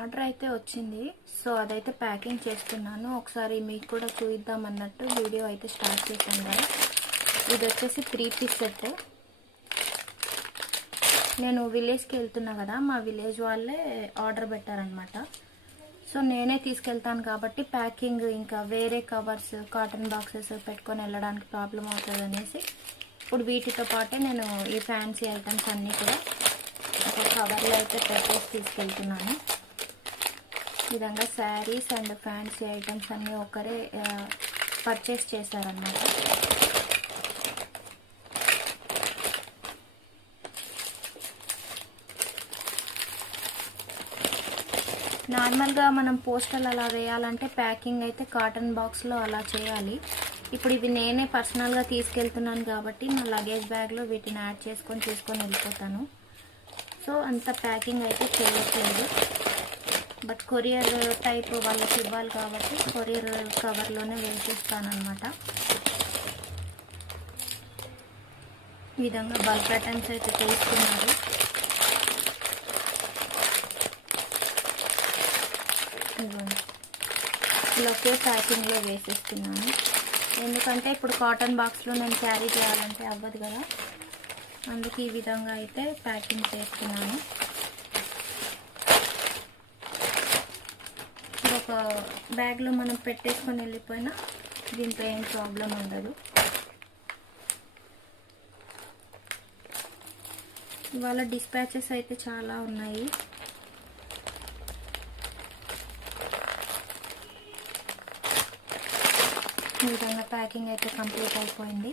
Order అయితే వచ్చింది. So అదైతే ప్యాకింగ్ చేస్తున్నాను. ఒకసారి మీకు కూడా చూద్దాం అన్నట్టు వీడియో అయితే స్టార్ట్ చేశాను కదా. ఇది వచ్చేసి 3 పీస్ సెట్. నేను విలేజ్కి వెళ్తున్నా కదా, మా విలేజ్ వాళ్ళే ఆర్డర్ పెట్టారనమాట. సో నేనే తీసుకెళ్తాను కాబట్టి ప్యాకింగ్ ఇంకా వేరే కవర్స్, కాటన్ బాక్సెస్ పెట్టుకొని వెళ్ళడానికి ప్రాబ్లం అవుతుంది అనేసి ఇప్పుడు వీటితో పాటే నేను ఈ ఫ్యాన్సీ ఐటమ్స్ అన్నీ కూడా ఒక కవర్లో అయితే పెట్టేసి తీసుకెళ్తున్నాను. ఈ విధంగా శారీస్ అండ్ ఫ్యాన్సీ ఐటమ్స్ అన్నీ ఒకరే పర్చేస్ చేశారన్నమాట. నార్మల్గా మనం పోస్టల్ అలా వేయాలంటే ప్యాకింగ్ అయితే కాటన్ బాక్స్లో అలా చేయాలి. ఇప్పుడు ఇవి నేనే పర్సనల్గా తీసుకెళ్తున్నాను కాబట్టి నా లగేజ్ బ్యాగ్లో వీటిని యాడ్ చేసుకొని తీసుకొని వెళ్ళిపోతాను. సో అంత ప్యాకింగ్ అయితే చేయట్లేదు. బట్ కొరియర్ టైప్ వాళ్ళకి ఇవ్వాలి కాబట్టి కొరియర్ కవర్లోనే వేసిస్తాను అనమాట. ఈ విధంగా బల్క్ ఐటమ్స్ అయితే తీసుకున్నారు. ఇలా ఒకే ప్యాకింగ్లో వేసేస్తున్నాను. ఎందుకంటే ఇప్పుడు కాటన్ బాక్స్లో నేను క్యారీ చేయాలంటే అవ్వదు కదా, అందుకే ఈ విధంగా అయితే ప్యాకింగ్ చేస్తున్నాను. ఒక బ్యాగ్లో మనం పెట్టేసుకొని వెళ్ళిపోయినా దీంట్లో ఏం ప్రాబ్లం ఉండదు. ఇవాళ డిస్పాచెస్ అయితే చాలా ఉన్నాయి. ఈ విధంగా ప్యాకింగ్ అయితే కంప్లీట్ అయిపోయింది.